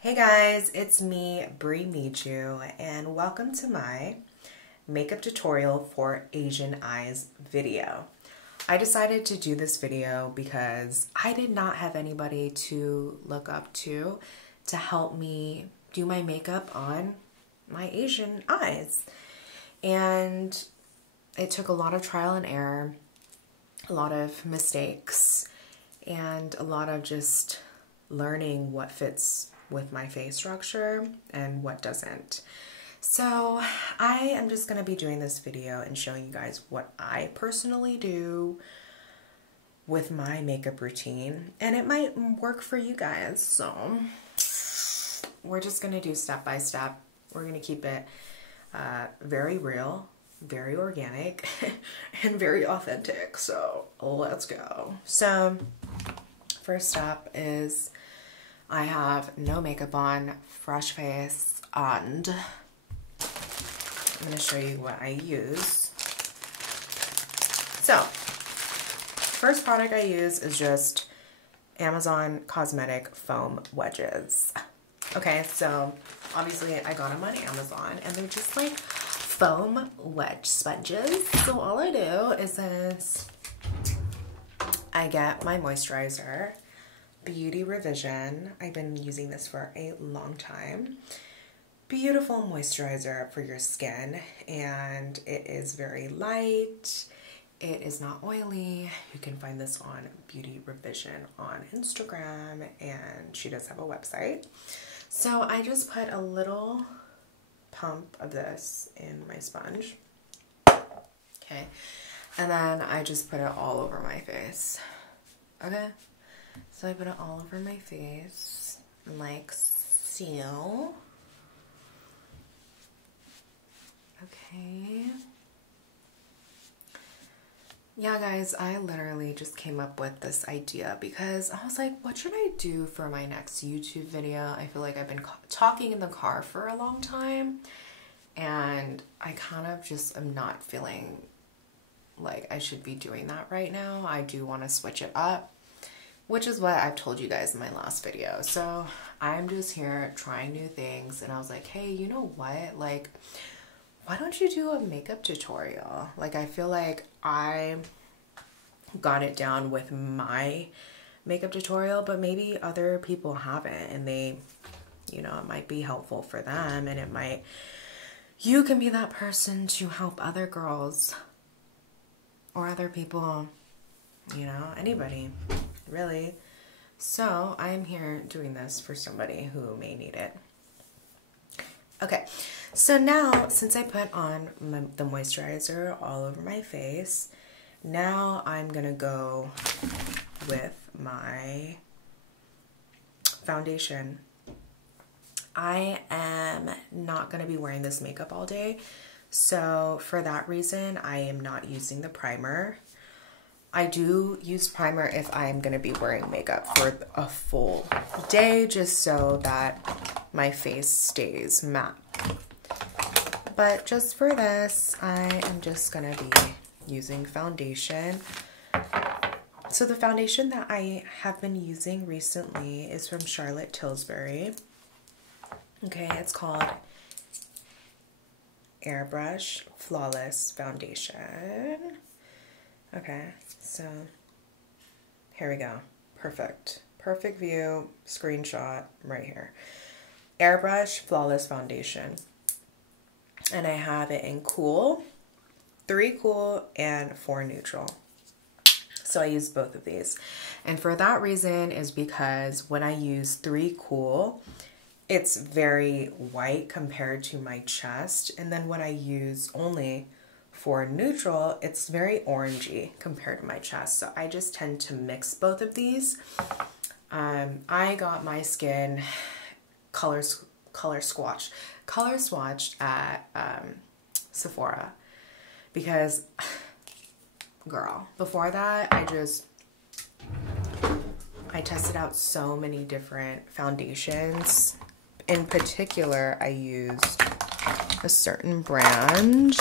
Hey guys, it's me, Bri Meejoo, and welcome to my makeup tutorial for Asian eyes video. I decided to do this video because I did not have anybody to look up to help me do my makeup on my Asian eyes. And it took a lot of trial and error, a lot of mistakes, and a lot of just learning what fits with my face structure and what doesn't. So I am just going to be doing this video and showing you guys what I personally do with my makeup routine, and it might work for you guys. So we're just going to do step by step. We're going to keep it very real, very organic, and very authentic. So let's go. So first step is I have no makeup on, fresh face, and I'm going to show you what I use. So, first product I use is just Amazon Cosmetic Foam Wedges. Okay, so obviously I got them on Amazon, and they're just like foam wedge sponges. So all I do is I get my moisturizer, Beauty Revision. I've been using this for a long time. Beautiful moisturizer for your skin, and it is very light. It is not oily. You can find this on Beauty Revision on Instagram, and she does have a website. So I just put a little pump of this in my sponge. Okay, and then I just put it all over my face. Okay. So I put it all over my face, like so. Okay. Yeah, guys, I literally just came up with this idea because I was like, what should I do for my next YouTube video? I feel like I've been talking in the car for a long time, and I kind of just am not feeling like I should be doing that right now. I do want to switch it up, which is what I've told you guys in my last video. So I'm just here trying new things, and I was like, hey, you know what? Like, why don't you do a makeup tutorial? Like, I feel like I got it down with my makeup tutorial, but maybe other people haven't, and they, you know, it might be helpful for them, and it might, you can be that person to help other girls or other people, you know, anybody. Really. So I am here doing this for somebody who may need it. Okay, so now since I put on the moisturizer all over my face, now I'm gonna go with my foundation. I am not gonna be wearing this makeup all day, so for that reason I am not using the primer. I do use primer if I'm going to be wearing makeup for a full day, just so that my face stays matte. But just for this, I am just going to be using foundation. So the foundation that I have been using recently is from Charlotte Tilbury. Okay, it's called Airbrush Flawless Foundation. Okay, so here we go. Perfect. Perfect view, screenshot right here. Airbrush Flawless Foundation. And I have it in cool, 3 cool, and 4 neutral. So I use both of these. And for that reason is because when I use 3 cool, it's very white compared to my chest. And then when I use only for neutral, it's very orangey compared to my chest. So I just tend to mix both of these. I got my skin color swatched at Sephora because, girl, before that I tested out so many different foundations. In particular, I used a certain brand,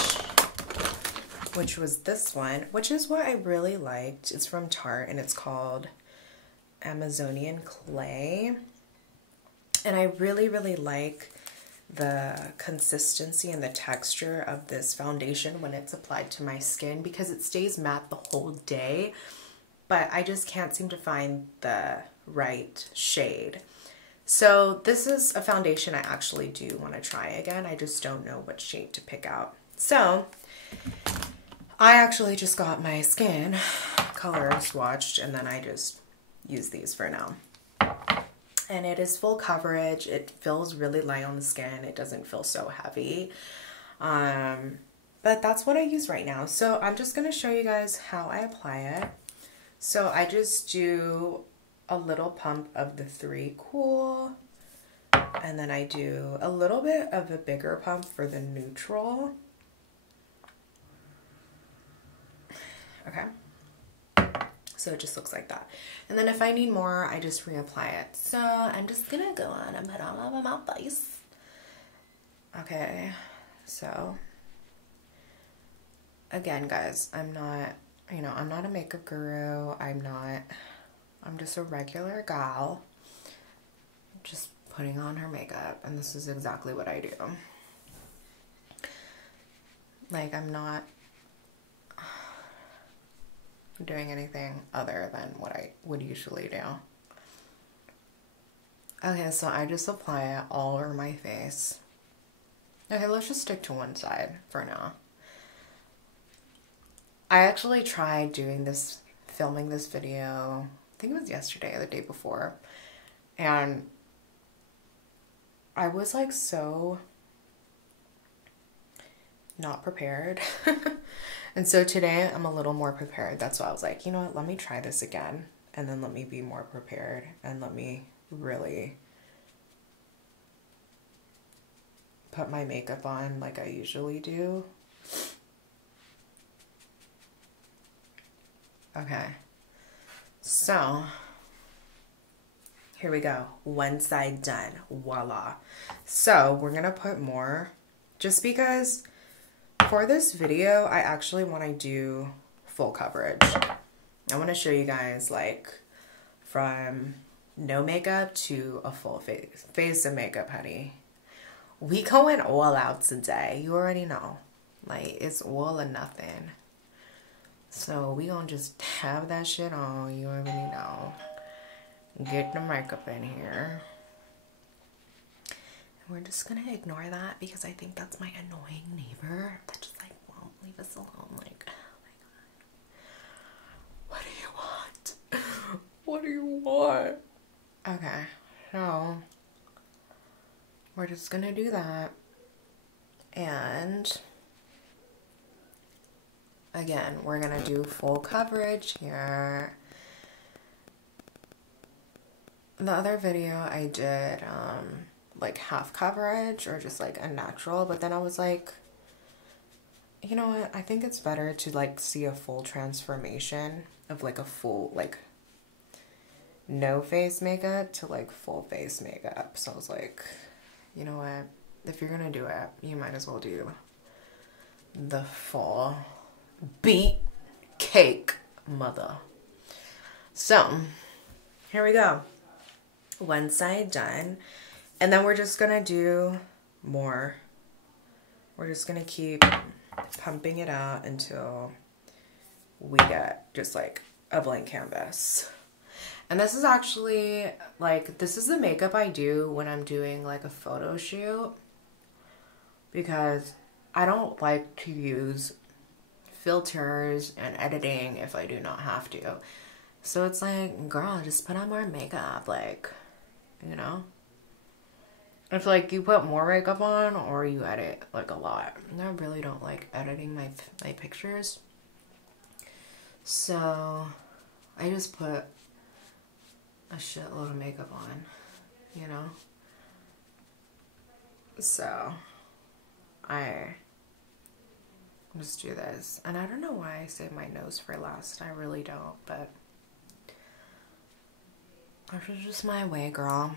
which was this one, which is what I really liked. It's from Tarte, and it's called Amazonian Clay. And I really, really like the consistency and the texture of this foundation when it's applied to my skin because it stays matte the whole day, but I just can't seem to find the right shade. So this is a foundation I actually do want to try again. I just don't know what shade to pick out. So I actually just got my skin color swatched and then I just use these for now. And it is full coverage. It feels really light on the skin. It doesn't feel so heavy. But that's what I use right now. So I'm just going to show you guys how I apply it. So I just do a little pump of the 3 Cool. And then I do a little bit of a bigger pump for the neutral. Okay. So it just looks like that. And then if I need more, I just reapply it. So I'm just gonna go on and put all over my face. Okay, so again, guys, I'm not, I'm not a makeup guru. I'm just a regular gal just putting on her makeup, and this is exactly what I do. Like, I'm not doing anything other than what I would usually do. Okay, so I just apply it all over my face. Okay, let's just stick to one side for now. I actually tried filming this video, I think it was yesterday or the day before, and I was like so not prepared. And so today I'm a little more prepared. That's why I was like, you know what, let me try this again and then let me be more prepared and let me really put my makeup on like I usually do. Okay, so here we go. One side done. Voila. So we're gonna put more just because for this video, I actually want to do full coverage. I want to show you guys like from no makeup to a full face of makeup, honey. We going all out today. You already know. Like, it's all or nothing. So we gonna just have that shit on. You already know. Get the makeup in here. We're just gonna ignore that because I think that's my annoying neighbor that just like won't leave us alone. Like, oh my god, what do you want? What do you want? Okay, so we're just gonna do that, and again, we're gonna do full coverage here. The other video I did like half coverage or just like a natural, but then I was like, you know what, I think it's better to like see a full transformation of like a full like no face makeup to like full face makeup. So I was like, you know what, if you're gonna do it, you might as well do the full beat cake mother. So here we go, one side done. And then we're just gonna do more. We're just gonna keep pumping it out until we get just like a blank canvas. And this is actually like, this is the makeup I do when I'm doing like a photo shoot, because I don't like to use filters and editing if I do not have to. So it's like, girl, just put on more makeup, like, you know? If like you put more makeup on or you edit like a lot. I really don't like editing my pictures. So I just put a shitload of makeup on, you know? So I just do this. And I don't know why I save my nose for last. I really don't, but this is just my way, girl.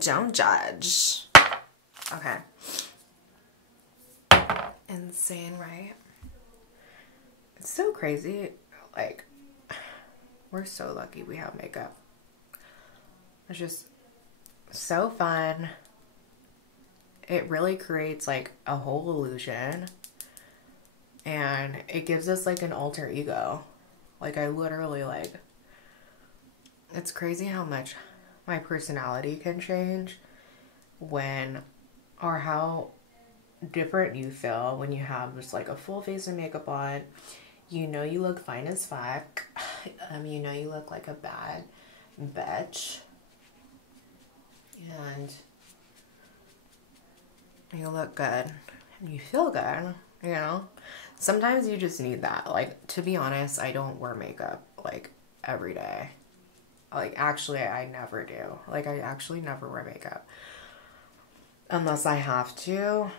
Don't judge. Okay. Insane, right? It's so crazy. Like, we're so lucky we have makeup. It's just so fun. It really creates like a whole illusion, and it gives us like an alter ego. Like I literally like, it's crazy how much my personality can change when, or how different you feel when you have just like a full face of makeup on. You know you look fine as fuck. You know you look like a bad bitch. And you look good. And you feel good, you know? Sometimes you just need that. Like, to be honest, I don't wear makeup, like, every day. Like, actually, I never do. Like, I actually never wear makeup. Unless I have to.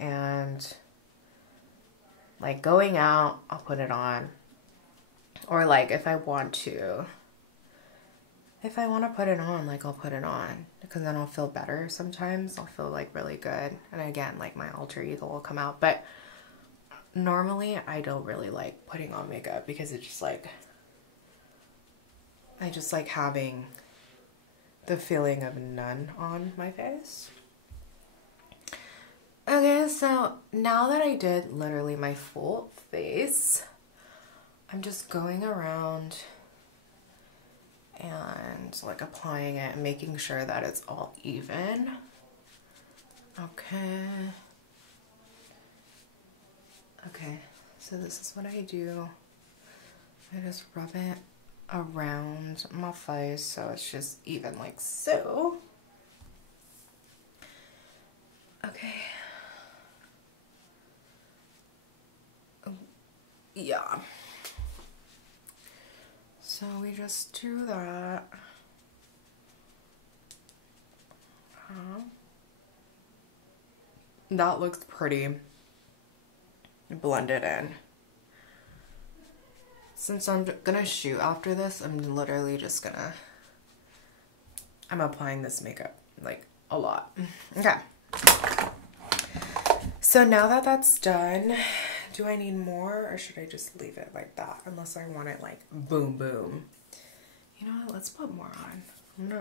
And, like, going out, I'll put it on. Or, like, if I want to put it on, like, I'll put it on. Because then I'll feel better sometimes. I'll feel, like, really good. And again, like, my alter ego will come out. But normally, I don't really like putting on makeup. Because it's just, like, I just like having the feeling of none on my face. Okay, so now that I did literally my full face, I'm just going around and like applying it and making sure that it's all even. Okay. Okay, so this is what I do. I just rub it around my face so it's just even like so. Okay. Yeah. So we just do that. That looks pretty blended in. Since I'm gonna shoot after this, I'm literally just gonna, I'm applying this makeup like a lot. Okay. So now that that's done, do I need more or should I just leave it like that? Unless I want it like boom, boom. You know what? Let's put more on.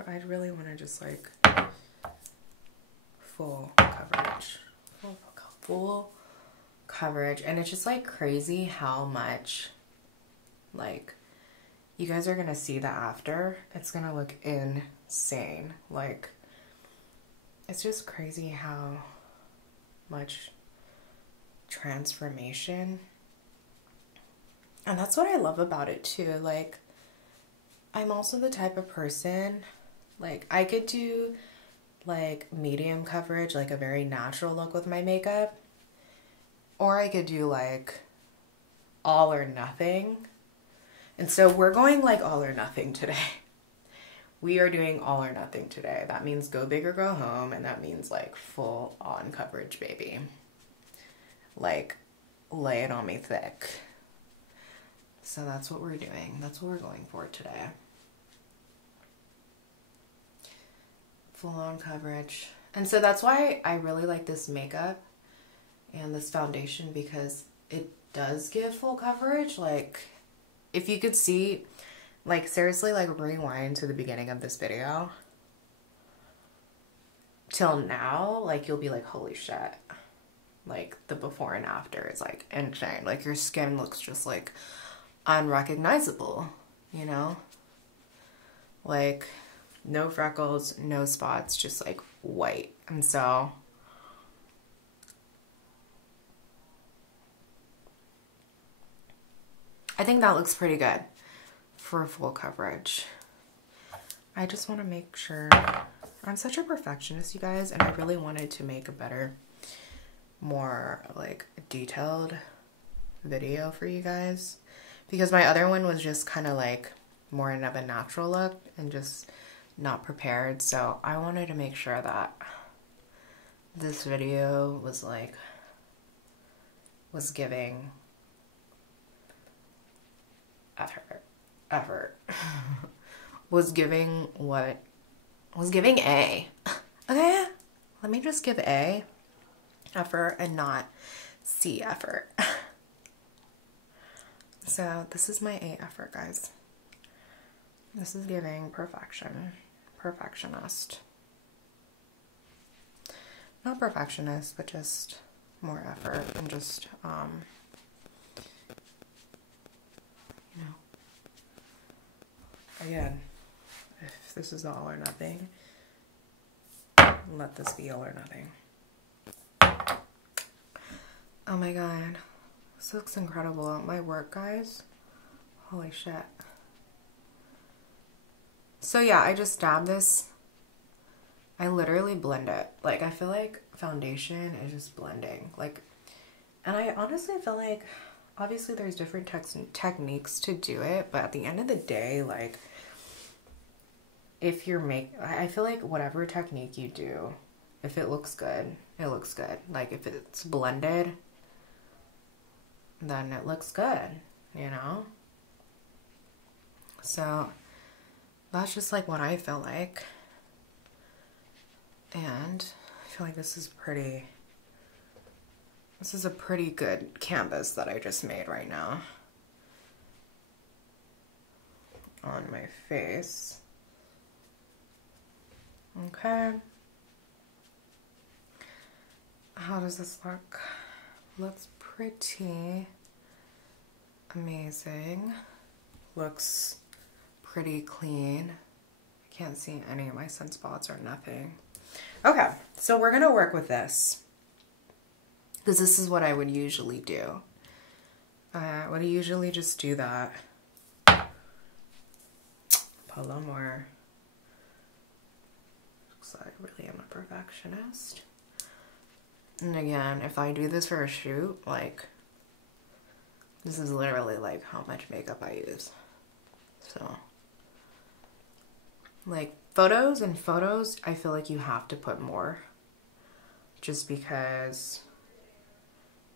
I really want to just like full coverage. Full coverage. And it's just like crazy how much, like, you guys are going to see that after. It's going to look insane. Like, it's just crazy how much transformation. And that's what I love about it too. Like, I'm also the type of person, like, I could do like medium coverage, like a very natural look with my makeup, or I could do like all or nothing. And so we're going like all or nothing today. We are doing all or nothing today. That means go big or go home, and that means like full on coverage, baby. Like, lay it on me thick. So that's what we're doing. That's what we're going for today. Full on coverage. And so that's why I really like this makeup and this foundation, because it does give full coverage. Like, if you could see, like, seriously, like, rewind to the beginning of this video till now, like, you'll be like, holy shit. Like, the before and after is like insane. Like, your skin looks just like unrecognizable, you know? Like, no freckles, no spots, just like white. And so I think that looks pretty good for full coverage. I just want to make sure. I'm such a perfectionist, you guys, and I really wanted to make a better, more like detailed video for you guys, because my other one was just kind of like more of a natural look and just not prepared. So I wanted to make sure that this video was like, was giving effort was giving what was giving A. Okay, let me just give A effort and not C effort. So this is my A effort, guys. This is giving perfection. Perfectionist. not perfectionist, but just more effort and just, you know, again, if this is all or nothing, let this be all or nothing. Oh my god, this looks incredible at my work, guys. Holy shit. So yeah, I just dabbed this. I literally blend it. Like, I feel like foundation is just blending. Like, and I honestly feel like, obviously there's different techniques to do it, but at the end of the day, like, if you're I feel like whatever technique you do, if it looks good, it looks good. Like, if it's blended, then it looks good, you know? So that's just like what I feel like. And I feel like this is a pretty good canvas that I just made right now on my face. Okay. How does this look? Looks pretty amazing. Looks pretty clean. I can't see any of my sunspots or nothing. Okay, so we're gonna work with this because this is what I would usually do. I would usually just do that. Put a little more. Looks like I really am a perfectionist. And again, if I do this for a shoot, like, this is literally like how much makeup I use. So, like, photos, I feel like you have to put more. Just because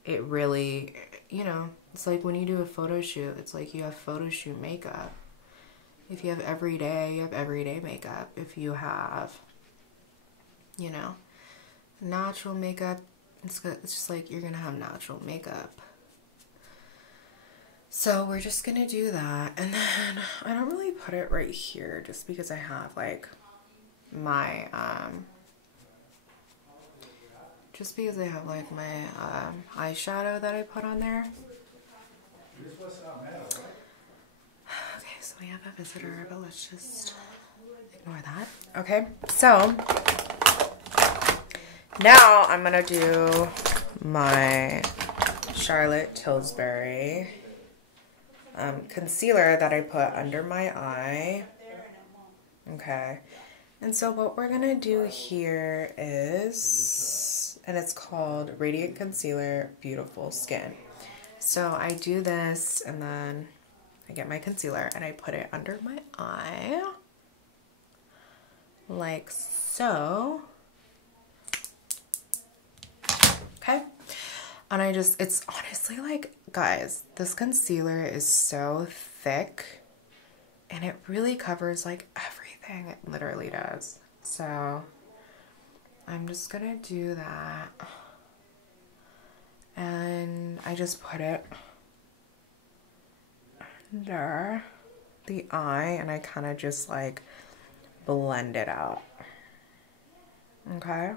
it really, you know, it's like when you do a photo shoot, it's like you have photo shoot makeup. If you have everyday, you have everyday makeup. If you have, you know, natural makeup, it's just like you're gonna have natural makeup. So we're just gonna do that, and then I don't really put it right here just because I have like my eyeshadow that I put on there. Okay, so we have a visitor, but let's just ignore that. Okay, so now I'm gonna do my Charlotte Tilbury concealer that I put under my eye. Okay, and so what we're gonna do here is, and it's called Radiant Concealer Beautiful Skin. So I do this, and then I get my concealer and I put it under my eye like so. Okay, and it's honestly like, guys, this concealer is so thick and it really covers like everything. It literally does. So I'm just gonna do that, and I just put it under the eye and I kind of just like blend it out. Okay,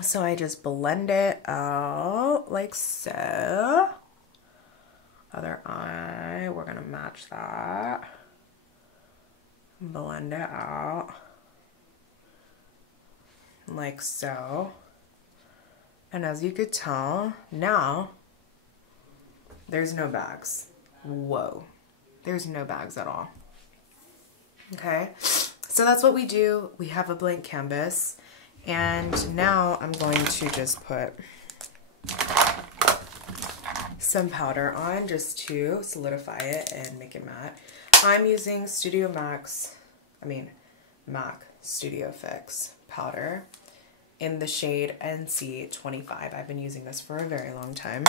so I just blend it out like so. Other eye, we're gonna match that. Blend it out like so. And as you could tell, now there's no bags. Whoa, there's no bags at all. Okay, so that's what we do. We have a blank canvas, and now I'm going to just put some powder on just to solidify it and make it matte. I'm using MAC Studio Fix powder in the shade NC25. I've been using this for a very long time.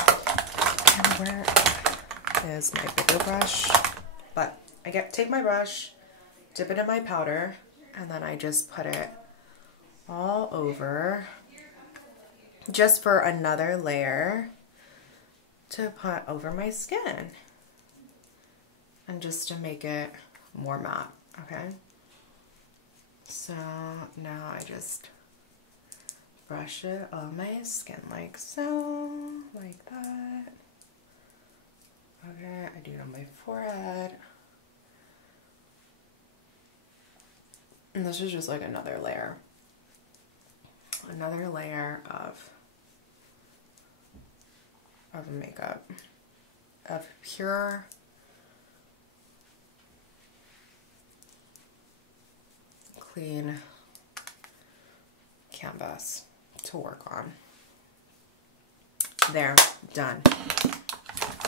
And where is my bigger brush? But I take my brush, dip it in my powder, and then I just put it all over just for another layer to put over my skin and just to make it more matte. Okay, So now I just brush it on my skin like so, like that. Okay, I do it on my forehead. And this is just like another layer of makeup, of pure clean canvas to work on. There, done.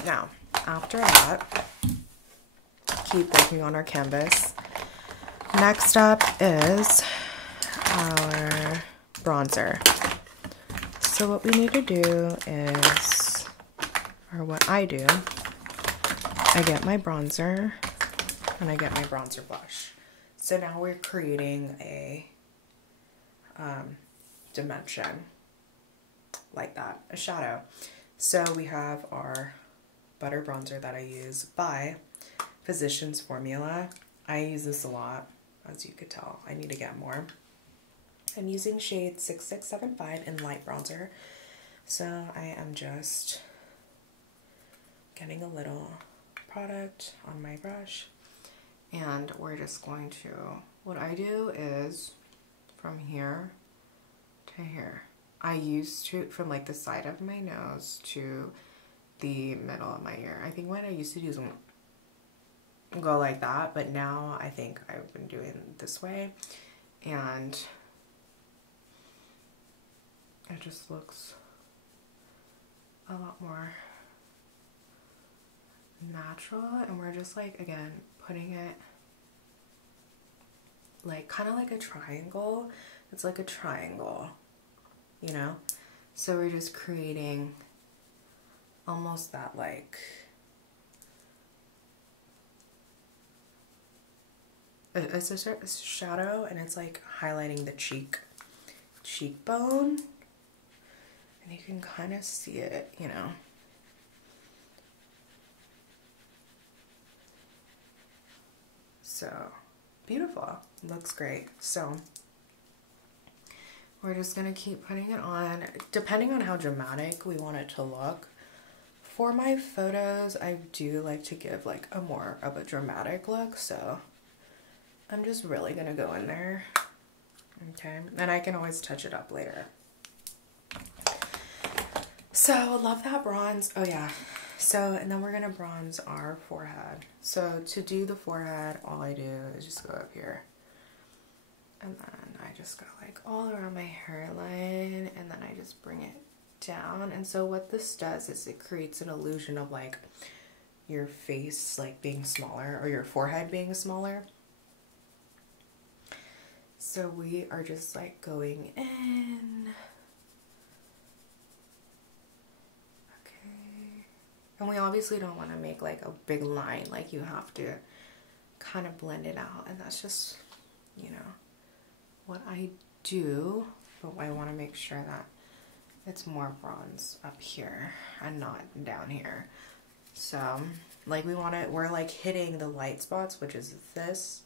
Now, after that, keep working on our canvas. Next up is our bronzer. So what we need to do is, or what I do, I get my bronzer and I get my bronzer blush. So now we're creating a dimension like that, a shadow. So we have our butter bronzer that I use by Physicians Formula. I use this a lot, as you could tell. I need to get more. I'm using shade 6675 in light bronzer. So I am just getting a little product on my brush, and we're just going to, what I do is from here to here. I used to, from like the side of my nose to the middle of my ear. I think what I used to do is go like that, but now I think I've been doing it this way, and it just looks a lot more natural. And we're just like, again, putting it like kind of like a triangle. It's like a triangle, you know? So we're just creating almost that like it's a shadow, and it's like highlighting the cheekbone, and you can kind of see it, you know. So beautiful, looks great. So we're just gonna keep putting it on, depending on how dramatic we want it to look. For my photos, I do like to give like a more of a dramatic look, so I'm just really gonna go in there, okay? And I can always touch it up later. So love that bronze. Oh yeah. So, and then we're gonna bronze our forehead. So to do the forehead, all I do is just go up here, and then I just go like all around my hairline, and then I just bring it down. And so what this does is it creates an illusion of like your face like being smaller, or your forehead being smaller. So we are just like going in. Okay. And we obviously don't want to make like a big line, like you have to kind of blend it out. And that's just, you know, what I do. But I want to make sure that it's more bronze up here and not down here. So like we want to, we're like hitting the light spots, which is this,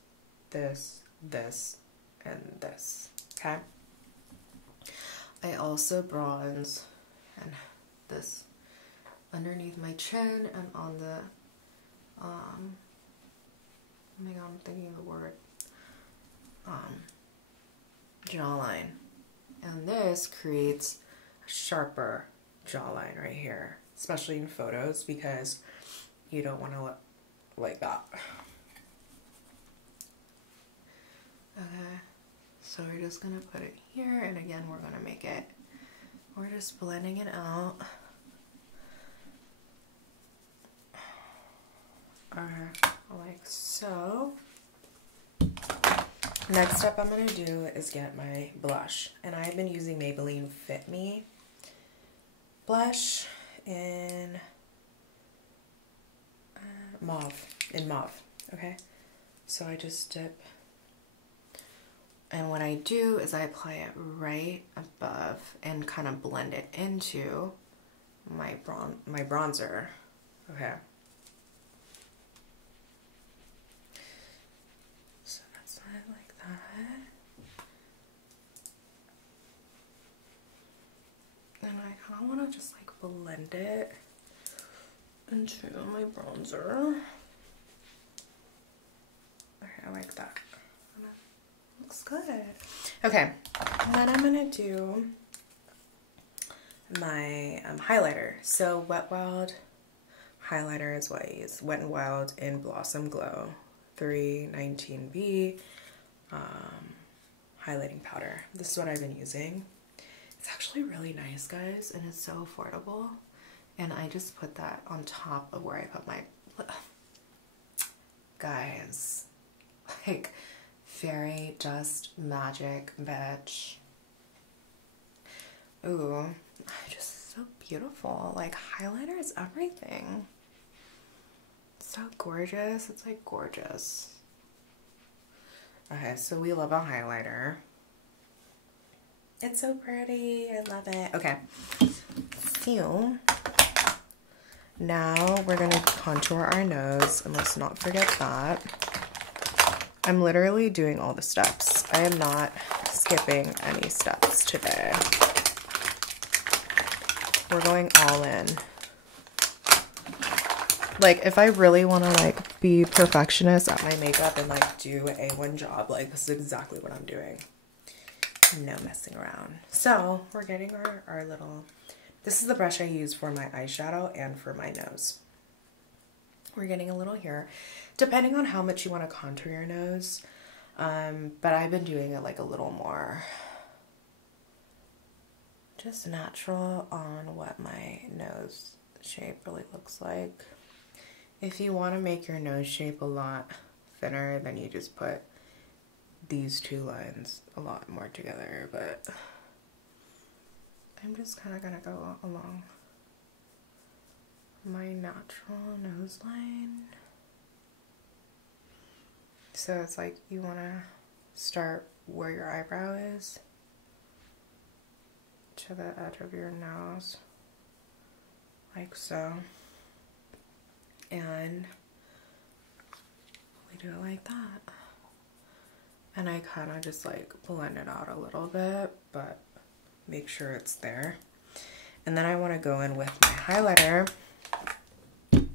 this, this, and this, okay? I also bronze and this underneath my chin and on the, oh my god, I'm thinking of the word, jawline. And this creates a sharper jawline right here, especially in photos, because you don't want to look like that. Okay, so we're just gonna put it here, and again, we're gonna make it, we're just blending it out. Like so. Next up I'm gonna do is get my blush, and I've been using Maybelline Fit Me blush in mauve, okay? So I just dip, and what I do is I apply it right above and kind of blend it into my bronzer, okay? So that's not like that. kind of want to just like blend it into my bronzer. Okay, I like that. Looks good. Okay, and then I'm gonna do my highlighter. So Wet n Wild highlighter is what I use. Wet n Wild in Blossom Glow 319B highlighting powder. This is what I've been using. It's actually really nice, guys, and it's so affordable. And I just put that on top of where I put my, guys, like, fairy dust magic bitch. Ooh, just so beautiful. Like, highlighter is everything. So gorgeous. It's like gorgeous. Okay, so we love a highlighter. It's so pretty. I love it. Okay, so now we're gonna contour our nose, and let's not forget that. I'm literally doing all the steps. I am not skipping any steps today. We're going all in. Like, if I really want to like be perfectionist at my makeup and like do an A1 job, like this is exactly what I'm doing. No messing around. So we're getting our little, this is the brush I use for my eyeshadow and for my nose. We're getting a little here, depending on how much you want to contour your nose. But I've been doing it like a little more just natural on what my nose shape really looks like. If you want to make your nose shape a lot thinner, then you just put these two lines a lot more together, but I'm just kind of gonna go along my natural nose line. So it's like you want to start where your eyebrow is to the edge of your nose, like so. And we do it like that. And I kind of just like blend it out a little bit, but make sure it's there. And then I want to go in with my highlighter and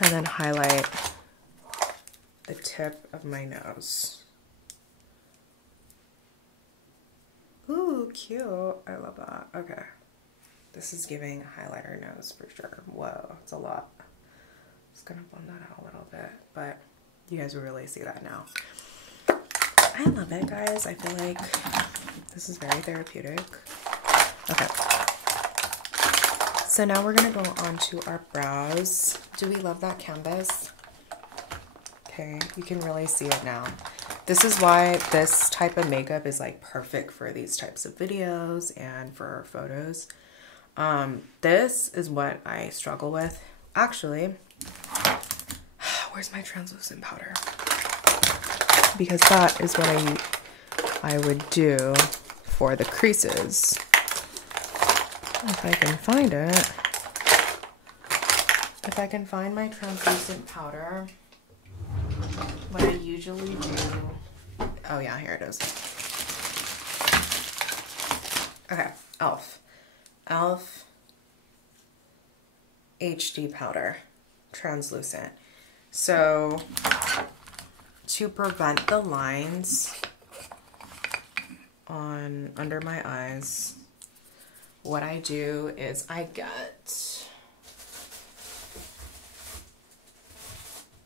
then highlight the tip of my nose. Ooh, cute. I love that. Okay. This is giving highlighter nose for sure. Whoa, it's a lot. Just gonna blend that out a little bit, but you guys will really see that now. I love it, guys. I feel like this is very therapeutic. Okay. So now we're gonna go on to our brows. Do we love that canvas? Okay, you can really see it now. This is why this type of makeup is like perfect for these types of videos and for photos. This is what I struggle with. Actually, where's my translucent powder? Because that is what I would do for the creases. If I can find it. If I can find my translucent powder, what I usually do, oh yeah, here it is. Okay, e.l.f. HD powder, translucent. So to prevent the lines on under my eyes, what I do is I get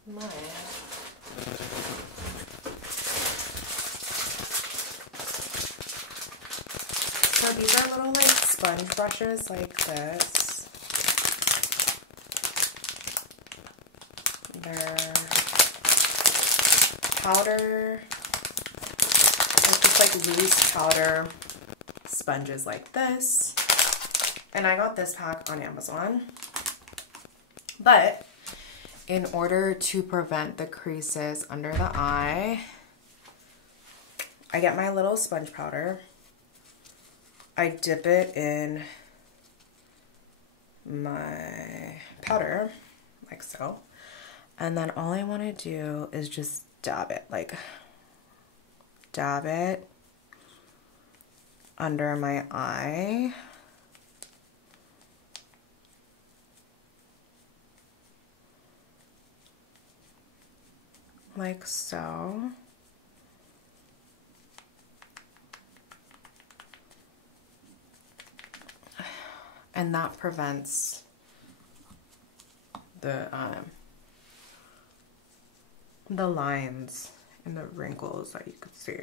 my so these are little like sponge brushes like this. They're powder, like just like loose powder sponges like this. And I got this pack on Amazon. But in order to prevent the creases under the eye, I get my little sponge powder. I dip it in my powder, like so. And then all I want to do is just dab it, like dab it under my eye. Like so. And that prevents the lines and the wrinkles that you could see.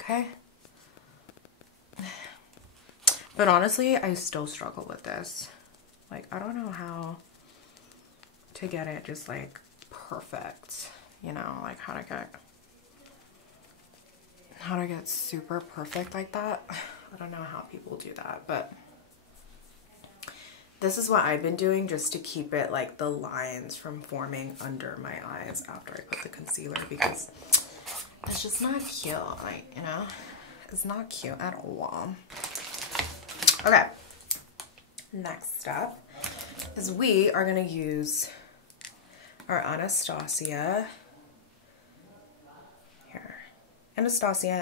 Okay. But honestly, I still struggle with this. Like, I don't know how to get it just like perfect, you know, like how to get super perfect like that. I don't know how people do that, but this is what I've been doing just to keep it like the lines from forming under my eyes after I put the concealer, because it's just not cute, like, you know, it's not cute at all. Okay, next step is we are going to use our Anastasia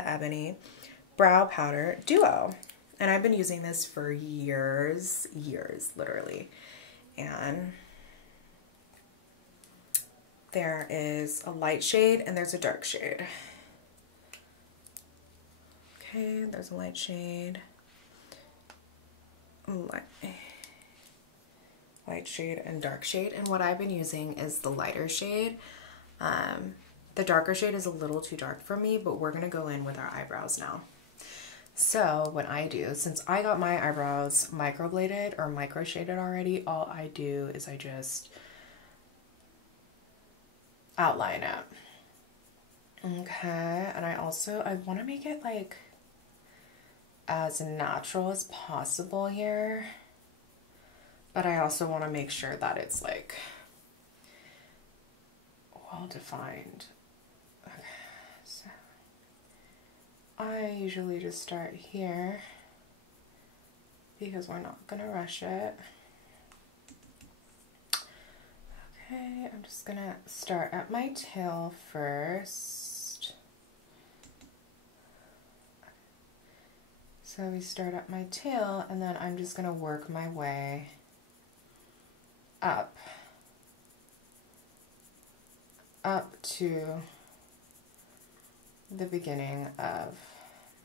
Ebony Brow Powder Duo. And I've been using this for years, literally. And there is a light shade and there's a dark shade. Okay, there's a light shade. Light shade and dark shade. And what I've been using is the lighter shade. The darker shade is a little too dark for me, but we're going to go in with our eyebrows now. So what I do, since I got my eyebrows microbladed or micro shaded already, all I do is I just outline it. Okay, and I want to make it like as natural as possible here, but I also want to make sure that it's like well defined. Okay, so I usually just start here because we're not gonna rush it. Okay, I'm just gonna start at my tail first. So we start at my tail, and then I'm just gonna work my way up to the beginning of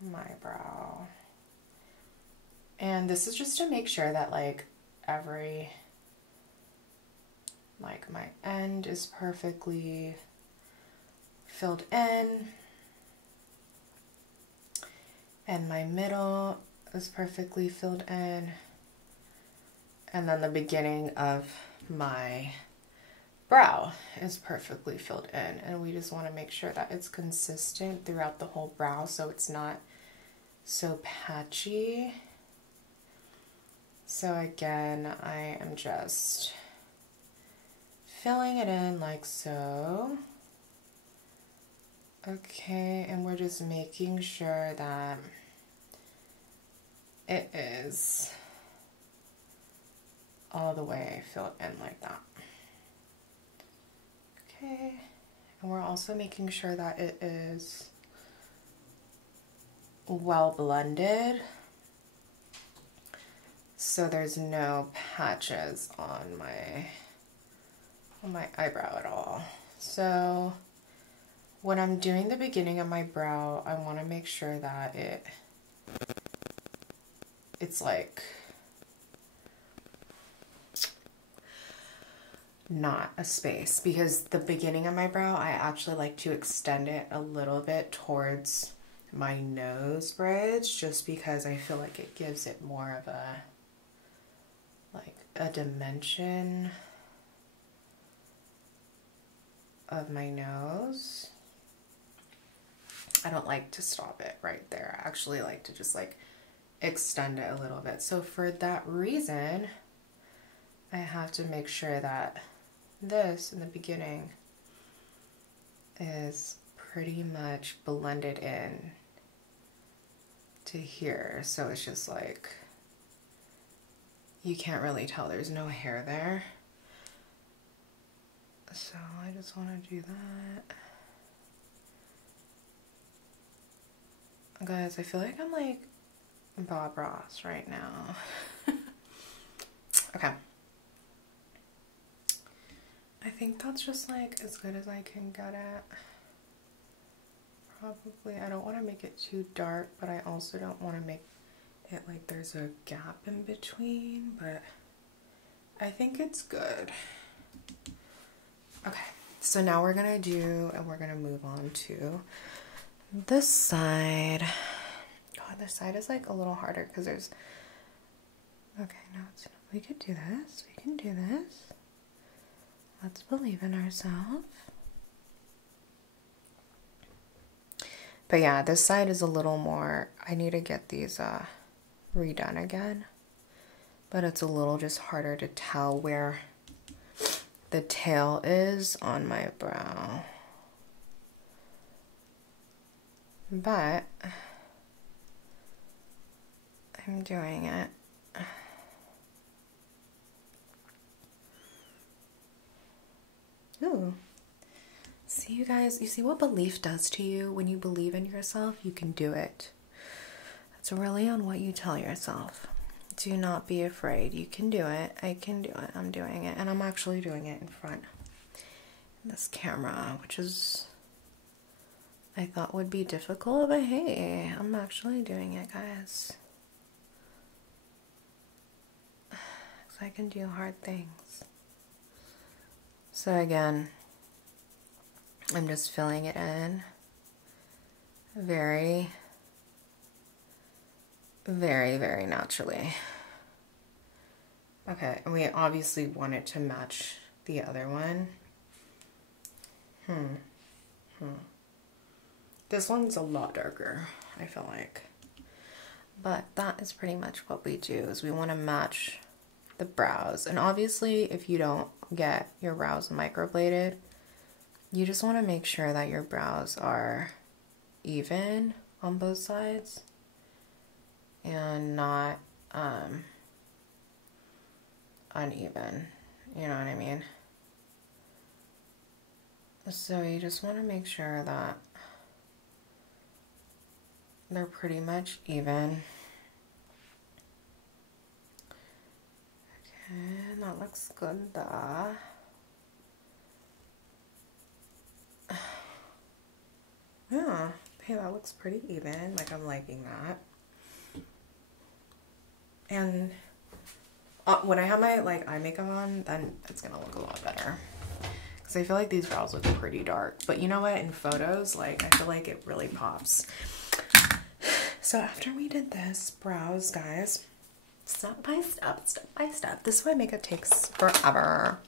my brow. And this is just to make sure that like my end is perfectly filled in and my middle is perfectly filled in, and then the beginning of my brow is perfectly filled in, and we just want to make sure that it's consistent throughout the whole brow so it's not so patchy. So again, I am just filling it in like so. Okay, and we're just making sure that it is all the way filled in like that. Okay, and we're also making sure that it is well blended so there's no patches on my eyebrow at all. So when I'm doing the beginning of my brow, I want to make sure that it's like not a space, because the beginning of my brow, I actually like to extend it a little bit towards my nose bridge, just because I feel like it gives it more of a dimension of my nose. I don't like to stop it right there. I actually like to just like extend it a little bit. So for that reason, I have to make sure that this in the beginning is pretty much blended in to here. So it's just like, you can't really tell there's no hair there. So I just want to do that. Guys, I feel like I'm like Bob Ross right now. Okay. I think that's just like as good as I can get it. Probably, I don't want to make it too dark, but I also don't want to make it like there's a gap in between, but I think it's good. Okay, so now we're gonna move on to this side. Oh, this side is like a little harder because there's, okay, no, we could do this, we can do this. Let's believe in ourselves. But yeah, this side is a little more, I need to get these redone again. But it's a little just harder to tell where the tail is on my brow. But I'm doing it. Ooh. See, you guys, you see what belief does to you? When you believe in yourself, you can do it. It's really on what you tell yourself. Do not be afraid. You can do it. I can do it. I'm doing it. And I'm actually doing it in front of this camera, which is, I thought would be difficult, but hey, I'm actually doing it, guys. So I can do hard things. So again, I'm just filling it in very, very, very naturally. Okay, and we obviously want it to match the other one. This one's a lot darker, I feel like. But that is pretty much what we do, is we want to match the brows. And obviously, if you don't get your brows microbladed, you just want to make sure that your brows are even on both sides and not uneven. You know what I mean? So you just want to make sure that they're pretty much even. Okay, that looks good though. Yeah, hey, that looks pretty even. Like, I'm liking that. And when I have my like eye makeup on, then it's gonna look a lot better. Because I feel like these brows look pretty dark. But you know what? In photos, like, I feel like it really pops. So after we did this brows, guys, step by step. This is why makeup takes forever.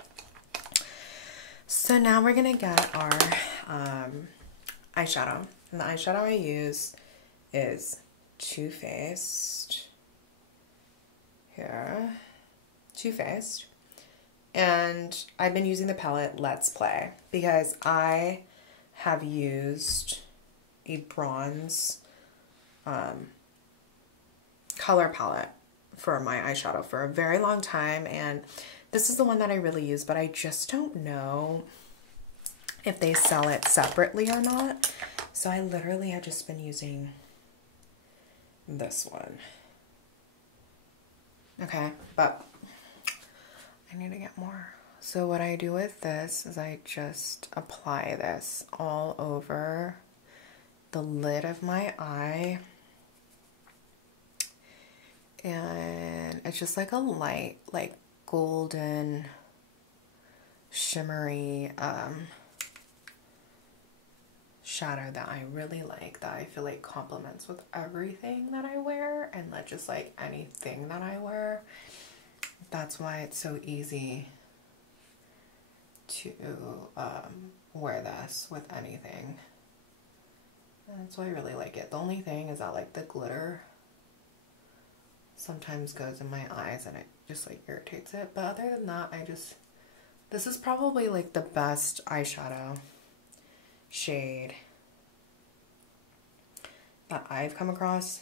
So now we're gonna get our eyeshadow. And the eyeshadow I use is Too Faced. Here. Too Faced. And I've been using the palette Let's Play because I have used a bronze color palette for my eyeshadow for a very long time, and this is the one that I really use, but I just don't know if they sell it separately or not. So I literally have just been using this one. Okay, but I need to get more. So what I do with this is I just apply this all over the lid of my eye. And it's just like a light, like golden, shimmery shadow that I really like, that I feel like complements with everything that I wear, and not just like anything that I wear. That's why it's so easy to wear this with anything. And that's why I really like it. The only thing is that like the glitter sometimes goes in my eyes and it just like irritates it. But other than that, this is probably like the best eyeshadow shade that I've come across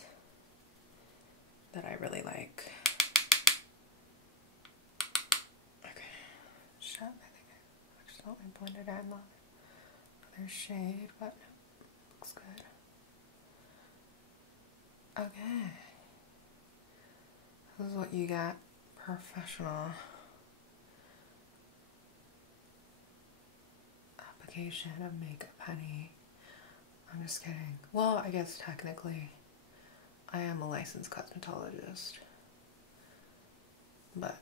that I really like. Okay. Shit, I think I accidentally blended in the other shade, but looks good. Okay. This is what you get. Professional application of makeup, honey. I'm just kidding. Well, I guess technically I am a licensed cosmetologist, but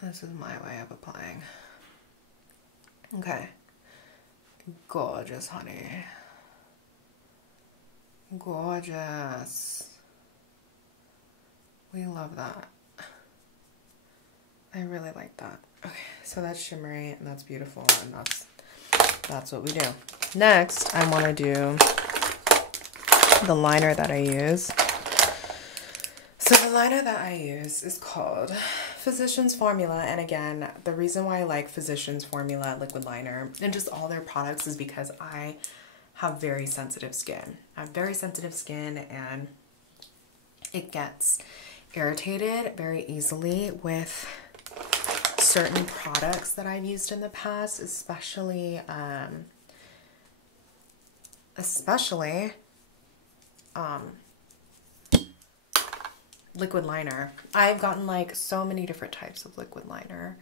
this is my way of applying. Okay. Gorgeous, honey. Gorgeous. We love that. I really like that. Okay, so that's shimmery and that's beautiful, and that's what we do. Next, I want to do the liner that I use. So the liner that I use is called Physicians Formula, and again, the reason why I like Physicians Formula liquid liner and just all their products is because I have very sensitive skin. I have very sensitive skin, and it gets irritated very easily with certain products that I've used in the past, especially liquid liner. I've gotten like so many different types of liquid liner,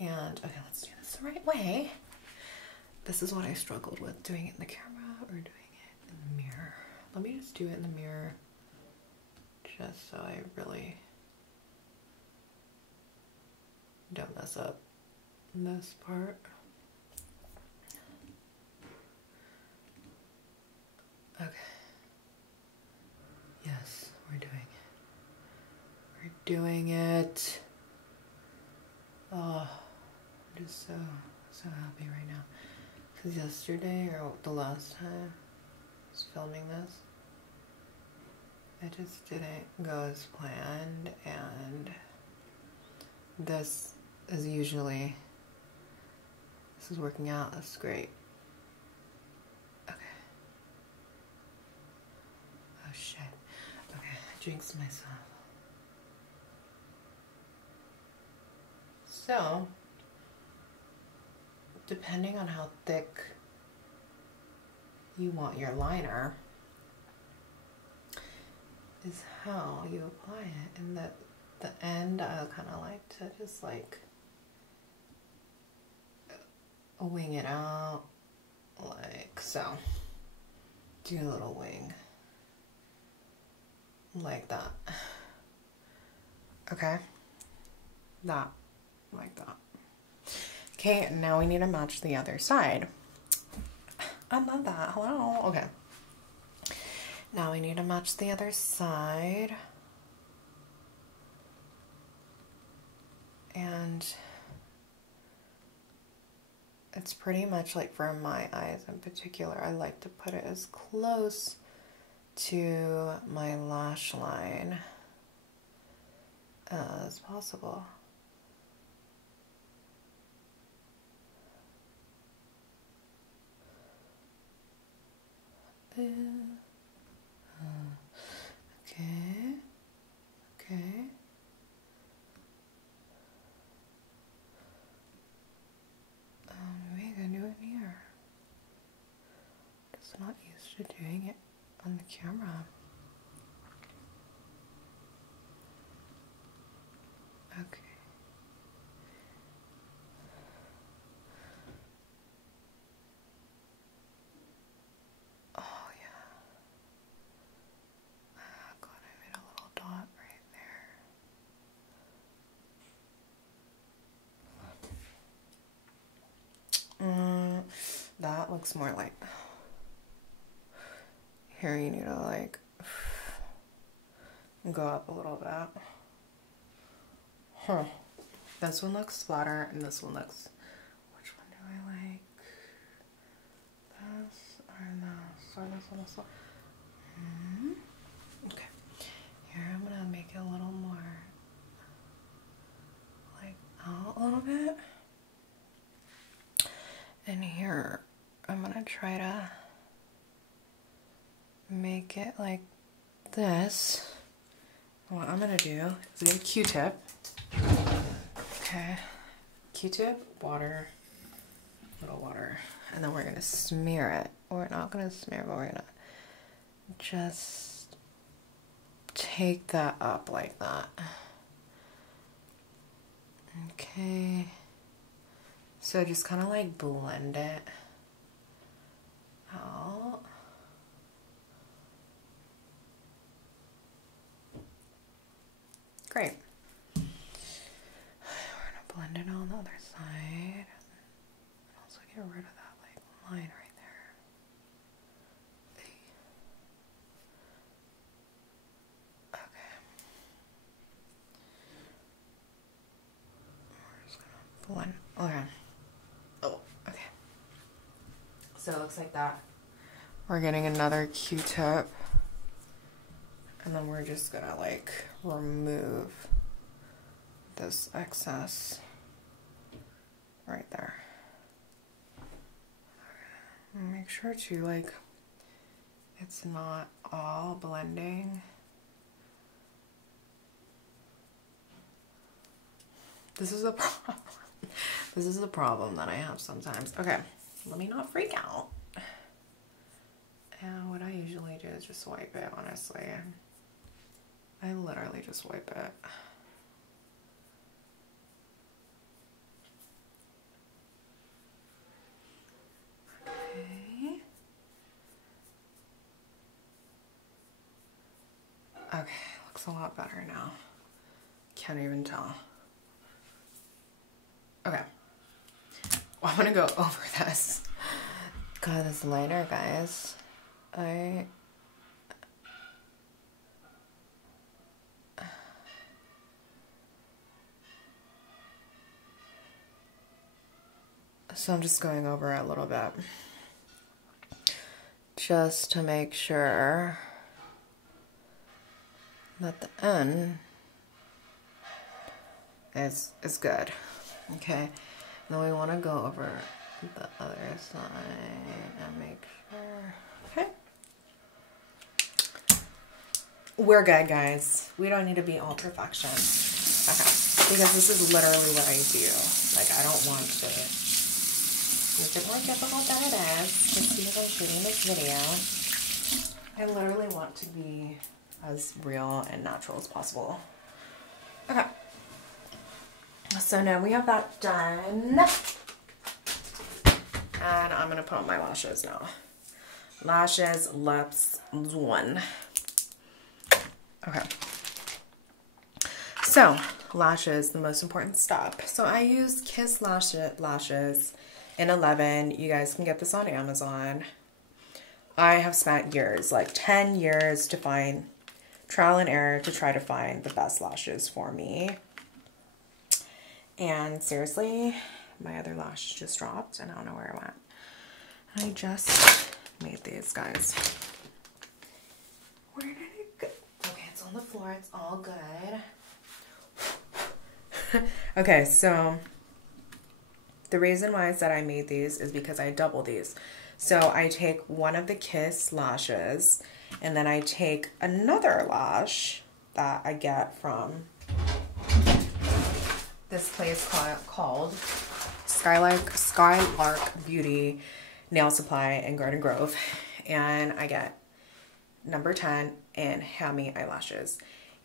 and okay, let's do this the right way. This is what I struggled with, doing it in the camera or doing it in the mirror. Let me just do it in the mirror just so I really don't mess up this part. Okay. Yes, we're doing it. We're doing it. Oh, I'm just so happy right now. Because yesterday, or the last time I was filming this, it just didn't go as planned, and this is working out. That's great. Okay. Oh shit. Okay, I jinxed myself. So, depending on how thick you want your liner is how you apply it. And the end, I kind of like to just like wing it out like so. Do a little wing like that. Okay, that, like that. Okay, now we need to match the other side. I love that. Hello. Okay. Now we need to match the other side. And it's pretty much like for my eyes in particular, I like to put it as close to my lash line as possible. Okay. Okay. We can do it here. Just not used to doing it on the camera. Okay. Oh yeah. Oh god, I made a little dot right there. That looks more like, here you need to like go up a little bit. Huh. This one looks flatter and this one looks, which one do I like? This or this or this or this one? Okay. Here I'm gonna make it a little more like out a little bit. And here I'm gonna try to make it like this. What I'm gonna do is get a Q-tip. Okay, Q-tip, water, little water, and then we're gonna smear it. We're not gonna smear, but we're gonna just take that up like that. Okay. So just kind of like blend it out. Great. We're gonna blend it on the other side. Also get rid of that like line right there. Okay. We're just gonna blend. Okay. Oh, okay. So it looks like that. We're getting another Q-tip. And then we're just gonna like remove this excess right there. Make sure to like, it's not all blending. This is a problem. This is a problem that I have sometimes. Okay, let me not freak out. And what I usually do is just wipe it, honestly. I literally just wipe it. Okay. Okay, looks a lot better now. Can't even tell. Okay. Well, I'm gonna go over this. God, this liner, guys. So I'm just going over it a little bit. Just to make sure that the end is good. Okay. Then we want to go over the other side and make sure. Okay. We're good, guys. We don't need to be all perfection. Okay. Because this is literally what I do. Like, I don't want to make it more difficult than it is. Just because I'm shooting this video. I literally want to be as real and natural as possible. Okay. So now we have that done. And I'm going to put on my lashes now. Lashes, lips, one. Okay. So, lashes, the most important step. So I use Kiss lashes in 11. You guys can get this on Amazon. I have spent years, like 10 years to find trial and error to try to find the best lashes for me. And seriously, my other lash just dropped and I don't know where it went. I just made these, guys. Where did it go? Okay, it's on the floor. It's all good. Okay, so the reason why I said I made these is because I double these. So I take one of the Kiss lashes and then I take another lash that I get from this place called Skylark Beauty Nail Supply in Garden Grove, and I get number 10 and Hammy eyelashes,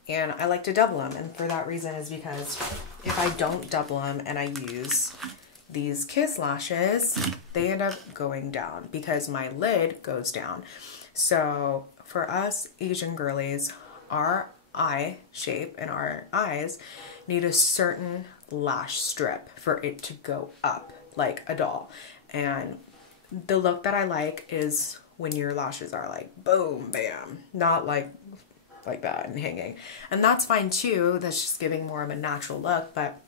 and I like to double them, and for that reason is because if I don't double them and I use these Kiss lashes, they end up going down because my lid goes down. So for us Asian girlies, our eye shape and our eyes need a certain lash strip for it to go up like a doll. And the look that I like is when your lashes are like boom, bam, not like that and hanging. And that's fine too. That's just giving more of a natural look. But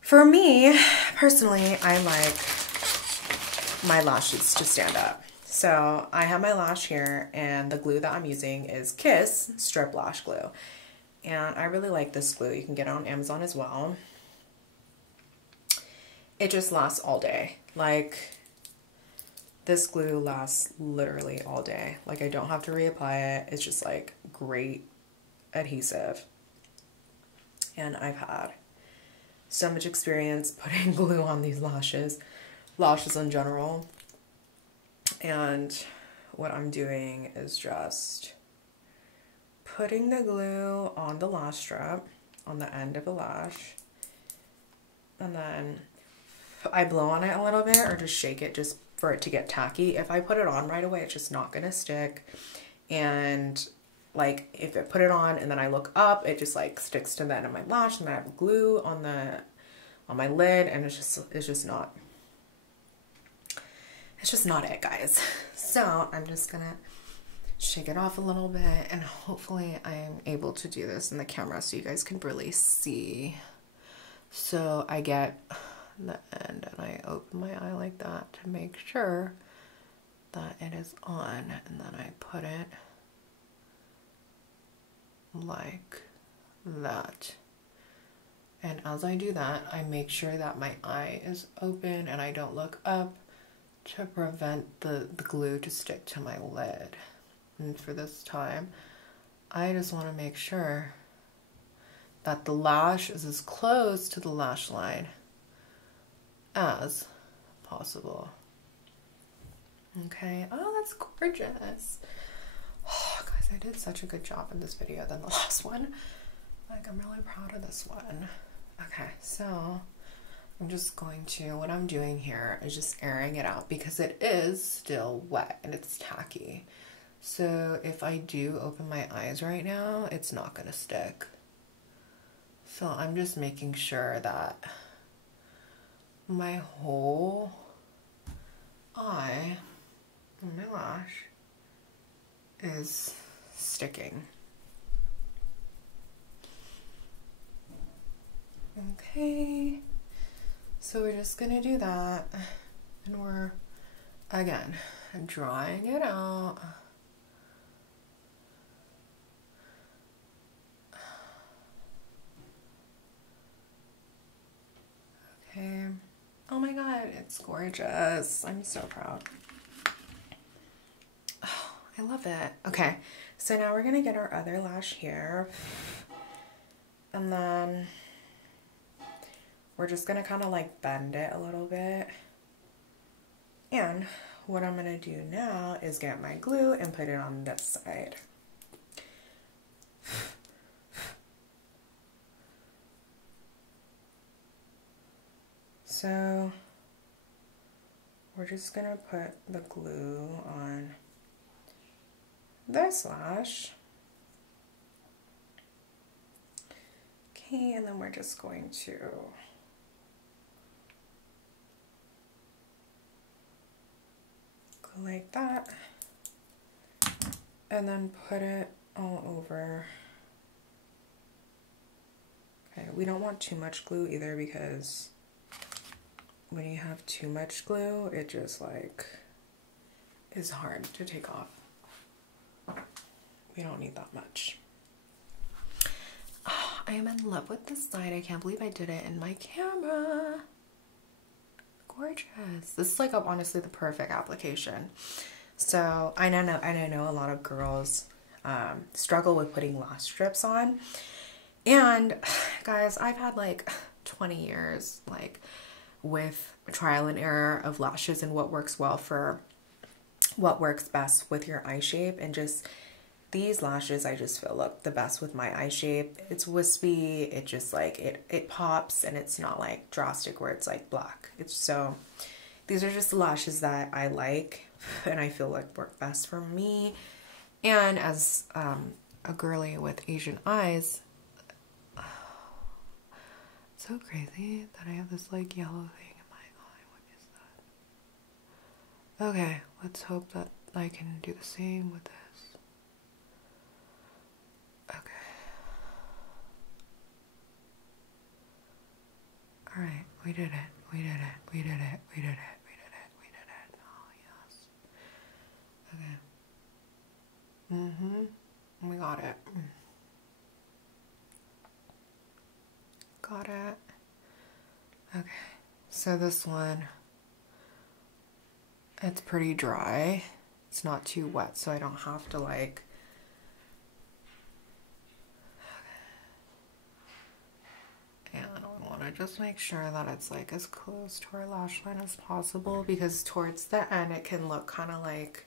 for me personally, I like my lashes to stand up. So I have my lash here, and the glue that I'm using is Kiss Strip Lash Glue. And I really like this glue. You can get it on Amazon as well. It just lasts all day. Like, this glue lasts literally all day. Like, I don't have to reapply it. It's just like great adhesive. And I've had so much experience putting glue on these lashes in general. And what I'm doing is just putting the glue on the lash strap, on the end of the lash, and then I blow on it a little bit or just shake it just for it to get tacky. If I put it on right away, it's just not gonna stick. And like if I put it on and then I look up, it just like sticks to the end of my lash, and then I have glue on my lid, and it's just not it, guys. So I'm just gonna shake it off a little bit, and hopefully I'm able to do this in the camera so you guys can really see. So I get the end and I open my eye like that to make sure that it is on, and then I put it like that. And as I do that, I make sure that my eye is open and I don't look up to prevent the glue to stick to my lid. And for this time, I just want to make sure that the lash is as close to the lash line as possible. Okay, oh, that's gorgeous. Oh, guys, I did such a good job in this video than the last one. Like, I'm really proud of this one. Okay, so I'm just going to, what I'm doing here is just airing it out because it is still wet and it's tacky. So if I do open my eyes right now, it's not gonna stick. So I'm just making sure that my whole eye and my lash is sticking. Okay, so we're just gonna do that, and we're again drawing it out. Okay. Oh my god, it's gorgeous. I'm so proud. Oh, I love it. Okay, so now we're gonna get our other lash here, and then we're just gonna kind of like bend it a little bit. And what I'm gonna do now is get my glue and put it on this side. So we're just gonna put the glue on this lash. Okay, and then we're just going to go like that, and then put it all over. Okay, we don't want too much glue either, because when you have too much glue, it just like is hard to take off. We don't need that much. Oh, I am in love with this side. I can't believe I did it in my camera. Gorgeous. This is like honestly the perfect application. So I know a lot of girls struggle with putting lash strips on. And guys, I've had like 20 years like with trial and error of lashes and what works best with your eye shape, and just these lashes I just feel look the best with my eye shape. It's wispy, it just like it pops, and it's not like drastic where it's like black. It's so, these are just the lashes that I like and I feel like work best for me. And as a girly with Asian eyes, so crazy that I have this like yellow thing in my eye. What is that? Okay, let's hope that I can do the same with this. Okay. Alright, we did it. We did it. We did it. We did it. We did it. We did it. Oh, yes. Okay. We got it. Got it. Okay, so this one, it's pretty dry. It's not too wet, so I don't have to like, and I want to just make sure that it's like as close to our lash line as possible, because towards the end it can look kind of like,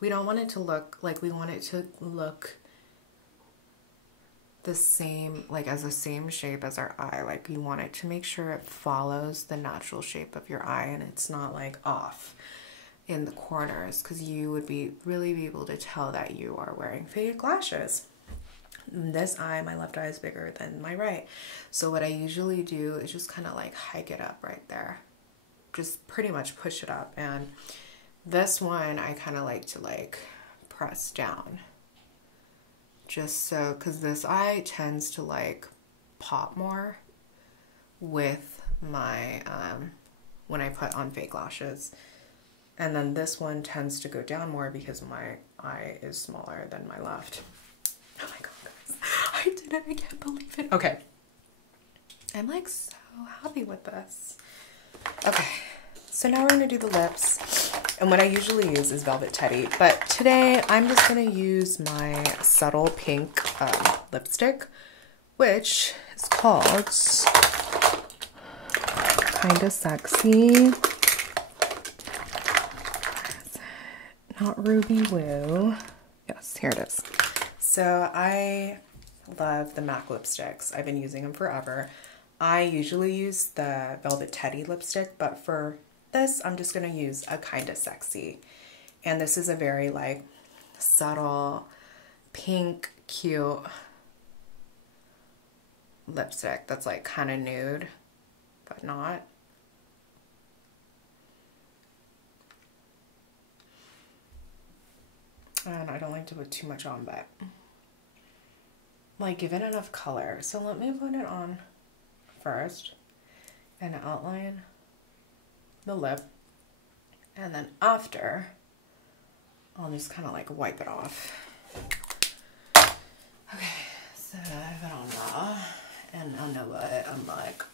we don't want it to look like, we want it to look the same, like as the same shape as our eye. Like you want it to make sure it follows the natural shape of your eye and it's not like off in the corners, because you would really be able to tell that you are wearing fake lashes. This eye, my left eye, is bigger than my right. So what I usually do is just kind of like hike it up right there. Just pretty much push it up. And this one, I kind of like to like press down. Just so, because this eye tends to like pop more with my, when I put on fake lashes. And then this one tends to go down more because my eye is smaller than my left. Oh my god, guys. I did it. I can't believe it. Okay. I'm like so happy with this. Okay. So now we're going to do the lips. And what I usually use is Velvet Teddy. But today I'm just going to use my subtle pink lipstick, which is called Kinda Sexy. Not Ruby Woo. Yes, here it is. So I love the MAC lipsticks. I've been using them forever. I usually use the Velvet Teddy lipstick, but for this, I'm just going to use a Kinda Sexy. And this is a very like subtle, pink, cute lipstick that's like kind of nude, but not. And I don't like to put too much on, but like give it enough color. So let me put it on first and outline the lip, and then after I'll just kind of like wipe it off. Okay, so I have it on raw, and I know what I'm like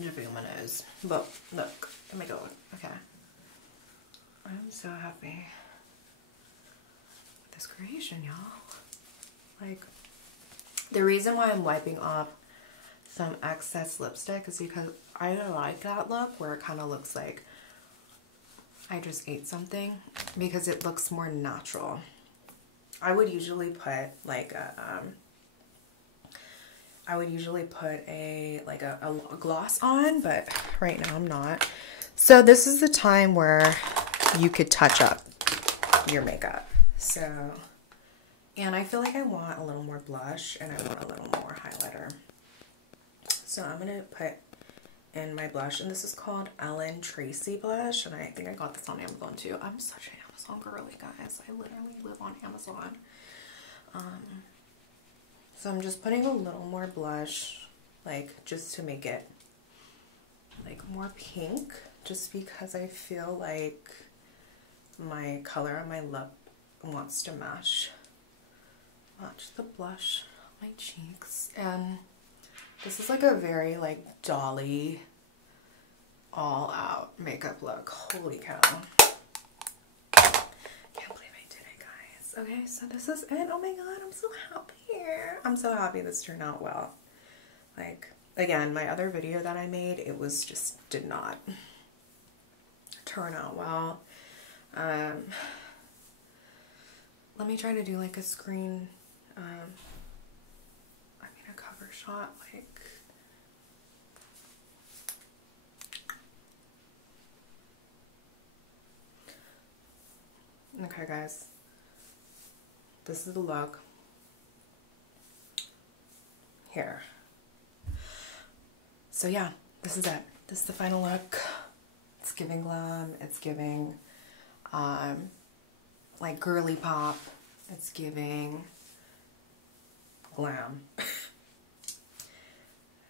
dripping on my nose, but look, let me go. Okay, I'm so happy with this creation, y'all. Like, the reason why I'm wiping off some excess lipstick is because I like that look where it kind of looks like I just ate something, because it looks more natural. I would usually put like a a gloss on, but right now I'm not. So this is the time where you could touch up your makeup. So, and I feel like I want a little more blush and I want a little more highlighter. So I'm going to put in my blush, and this is called Ellen Tracy blush, and I think I got this on Amazon too. I'm such an Amazon girly, guys. I literally live on Amazon. So I'm just putting a little more blush, like just to make it like more pink, just because I feel like my color on my lip wants to match the blush on my cheeks. And this is like a very like dolly, all out makeup look. Holy cow. Can't believe I did it, guys. Okay, so this is it. Oh my god, I'm so happy. I'm so happy this turned out well. Like, again, my other video that I made, it was just did not turn out well. Let me try to do like a screen, a cover shot, like, okay guys, this is the look here. So yeah, this is it. This is the final look. It's giving glam, it's giving like girly pop, it's giving glam.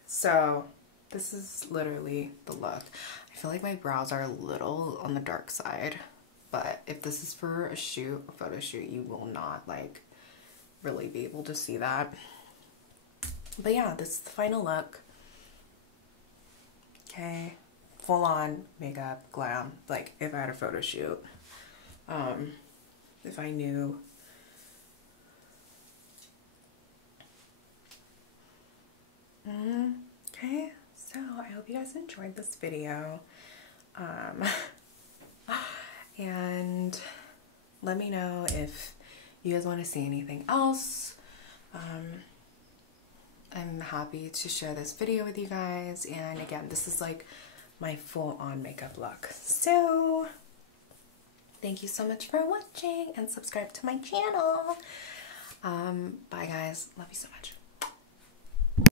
So this is literally the look. I feel like my brows are a little on the dark side, but if this is for a shoot, a photo shoot, you will not like really be able to see that. But yeah, this is the final look. Okay, full on makeup, glam, like if I had a photo shoot. If I knew. Okay, so I hope you guys enjoyed this video. And let me know if you guys want to see anything else. I'm happy to share this video with you guys, and again, this is like my full-on makeup look. So thank you so much for watching, and subscribe to my channel. Bye guys, love you so much.